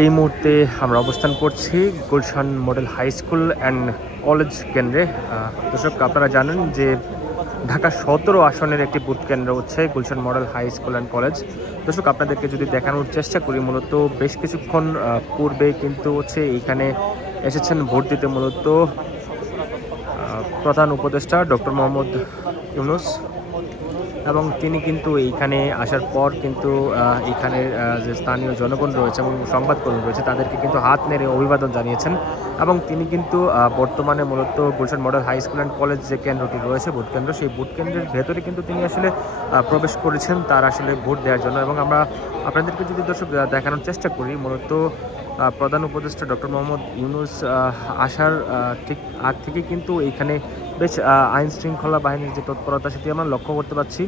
এই মুহূর্তে আমরা অবস্থান করছি Gulshan model high school and college কেন্দ্রে। দর্শক, আপনারা জানেন যে ঢাকা 17 আসনের একটি বুথ কেন্দ্র হচ্ছে Gulshan model high school and college. দর্শক, আপনাদেরকে যদি দেখানোর চেষ্টা করি, মূলত বেশ কিছুক্ষণ পূর্বে কিন্তু হচ্ছে এইখানে এসেছেন ভোট দিতে মূলত প্রধান উপদেষ্টা ডক্টর মোহাম্মদ ইউনূস, এবং তিনি কিন্তু এইখানে আসার পর কিন্তু এখানের যে স্থানীয় জনগণ রয়েছে এবং সংবাদকর্মী রয়েছে তাদেরকে কিন্তু হাত নেড়ে অভিবাদন জানিয়েছেন। এবং তিনি কিন্তু বর্তমানে মূলত Gulshan model high school and college যে কেন্দ্রটি রয়েছে ভোট কেন্দ্র, সেই ভোট কেন্দ্রের ভেতরে কিন্তু তিনি আসলে প্রবেশ করেছেন তার আসলে ভোট দেওয়ার জন্য। এবং আমরা আপনাদেরকে যদি দর্শক দেখানোর চেষ্টা করি, মূলত প্রধান উপদেষ্টা ডক্টর মোহাম্মদ ইউনূস আসার ঠিক আগ থেকে কিন্তু এইখানে বেশ আইন শৃঙ্খলা বাহিনীর যে তৎপরতা সেটি আমরা লক্ষ্য করতে পারছি।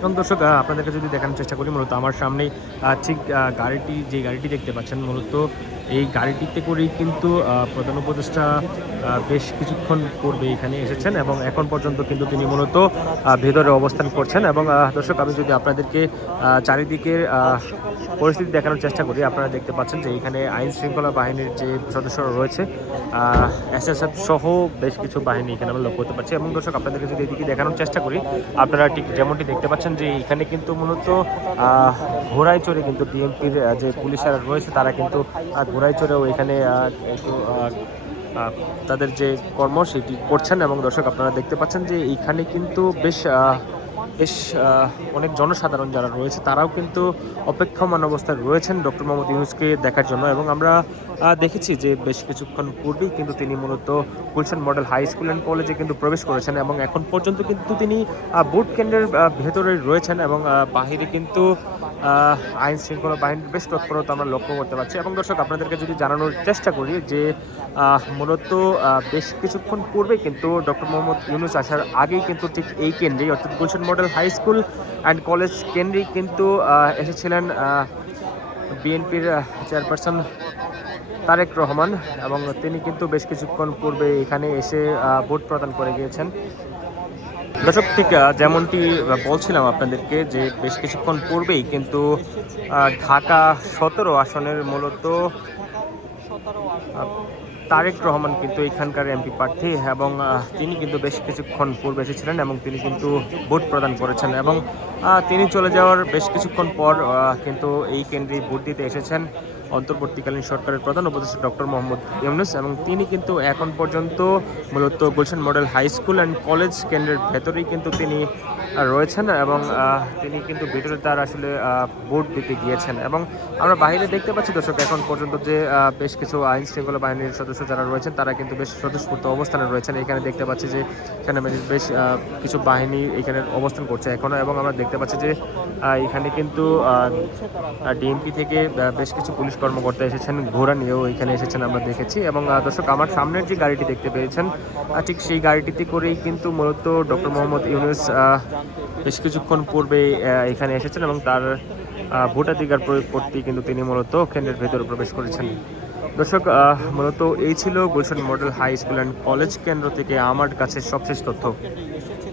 এবং দর্শক, আপনাদেরকে যদি দেখানোর চেষ্টা করি, মূলত আমার সামনেই ঠিক গাড়িটি দেখতে পাচ্ছেন, মূলত এই গাড়িটিতে করেই কিন্তু প্রধান উপদেষ্টা বেশ কিছুক্ষণ পূর্বে এখানে এসেছেন এবং এখন পর্যন্ত কিন্তু তিনি মূলত ভেতরে অবস্থান করছেন। এবং দর্শক, আমি যদি আপনাদেরকে চারিদিকের পরিস্থিতি দেখানোর চেষ্টা করি, আপনারা দেখতে পাচ্ছেন যে এখানে আইন শৃঙ্খলা বাহিনীর যে সদস্যরা রয়েছে, এসএসএফ সহ বেশ কিছু বাহিনী এখানে আমরা লক্ষ্য করতে পারছি। এবং দর্শক, আপনাদেরকে যদি এদিকে দেখানোর চেষ্টা করি, আপনারা ঠিক যেমনটি দেখতে পাচ্ছেন যে এখানে কিন্তু মূলত ঘোড়ায় চড়ে কিন্তু ডিএমপির যে পুলিশরা রয়েছে তারা কিন্তু ঘোড়ায় চড়েও এখানে একটু তাদের যে কর্ম সেটি করছেন। এবং দর্শক, আপনারা দেখতে পাচ্ছেন যে এইখানে কিন্তু বেশ অনেক জনসাধারণ যারা রয়েছে তারাও কিন্তু অপেক্ষমান অবস্থায় রয়েছেন ডক্টর মোহাম্মদ ইউনূসকে দেখার জন্য। এবং আমরা দেখেছি যে বেশ কিছুক্ষণ পূর্বেই কিন্তু তিনি মূলত Gulshan model high school and কলেজে কিন্তু প্রবেশ করেছেন এবং এখন পর্যন্ত কিন্তু তিনি ভোট কেন্দ্রের ভেতরে রয়েছেন। এবং বাহিরে কিন্তু আইন শৃঙ্খলা বাহিনীর বেশ তৎপরতা আমরা লক্ষ্য করতে পারছি। এবং দর্শক, আপনাদেরকে যদি জানানোর চেষ্টা করি যে মূলত বেশ কিছুক্ষণ পূর্বে কিন্তু ডক্টর মোহাম্মদ ইউনূস আসার আগেই কিন্তু ঠিক এই কেন্দ্রেই, অর্থাৎ Gulshan model high school and college কেন্দ্রেই কিন্তু এসেছিলেন বিএনপির চেয়ারপারসন তারেক রহমান। এবং তিনি কিন্তু বেশ কিছুক্ষণ পূর্বে এখানে এসে ভোট প্রদান করে গিয়েছেন। দর্শক, ঠিক যেমনটি বলছিলাম আপনাদেরকে যে বেশ কিছুক্ষণ পূর্বেই কিন্তু ঢাকা 17 আসনের মূলত তারেক রহমান কিন্তু এখানকার এমপি প্রার্থী, এবং তিনি কিন্তু বেশ কিছুক্ষণ পূর্বে এসেছিলেন এবং তিনি কিন্তু ভোট প্রদান করেছেন। এবং তিনি চলে যাওয়ার বেশ কিছুক্ষণ পর কিন্তু এই কেন্দ্রে ভোট দিতে এসেছেন অন্তর্বর্তীকালীন সরকারের প্রধান উপদেষ্টা ডক্টর মোহাম্মদ ইউনূস। এবং তিনি কিন্তু এখন পর্যন্ত মূলত Gulshan model high school and college কেন্দ্রের ভেতরেই কিন্তু তিনি রয়েছেন এবং তিনি কিন্তু ভেতরে তার আসলে ভোট দিতে গিয়েছেন। এবং আমরা বাইরে দেখতে পাচ্ছি দর্শক, এখন পর্যন্ত যে বেশ কিছু আইন শৃঙ্খলা বাহিনীর সদস্য যারা রয়েছেন তারা কিন্তু বেশ স্বতঃস্ফূর্ত অবস্থানে রয়েছেন। এখানে দেখতে পাচ্ছি যে সেনাবাহিনীর বেশ কিছু বাহিনী এখানে অবস্থান করছে এখনও। এবং আমরা দেখতে পাচ্ছি যে এখানে কিন্তু ডিএমপি থেকে বেশ কিছু পুলিশ কর্মকর্তা এসেছেন, ঘোড়া নিয়েও এখানে এসেছেন আমরা দেখেছি। এবং দর্শক, আমার সামনের যে গাড়িটি দেখতে পেয়েছেন, ঠিক সেই গাড়িটিতে করেই কিন্তু মূলত ডক্টর মোহাম্মদ ইউনূস বেশ কিছুক্ষণ পূর্বে এখানে এসেছেন এবং তার ভোটাধিকার প্রয়োগ করতে কিন্তু তিনি মূলত কেন্দ্রের ভেতরে প্রবেশ করেছেন। দর্শক, মূলত এই ছিল Gulshan model high school and college কেন্দ্র থেকে আমার কাছে সবশেষ তথ্য।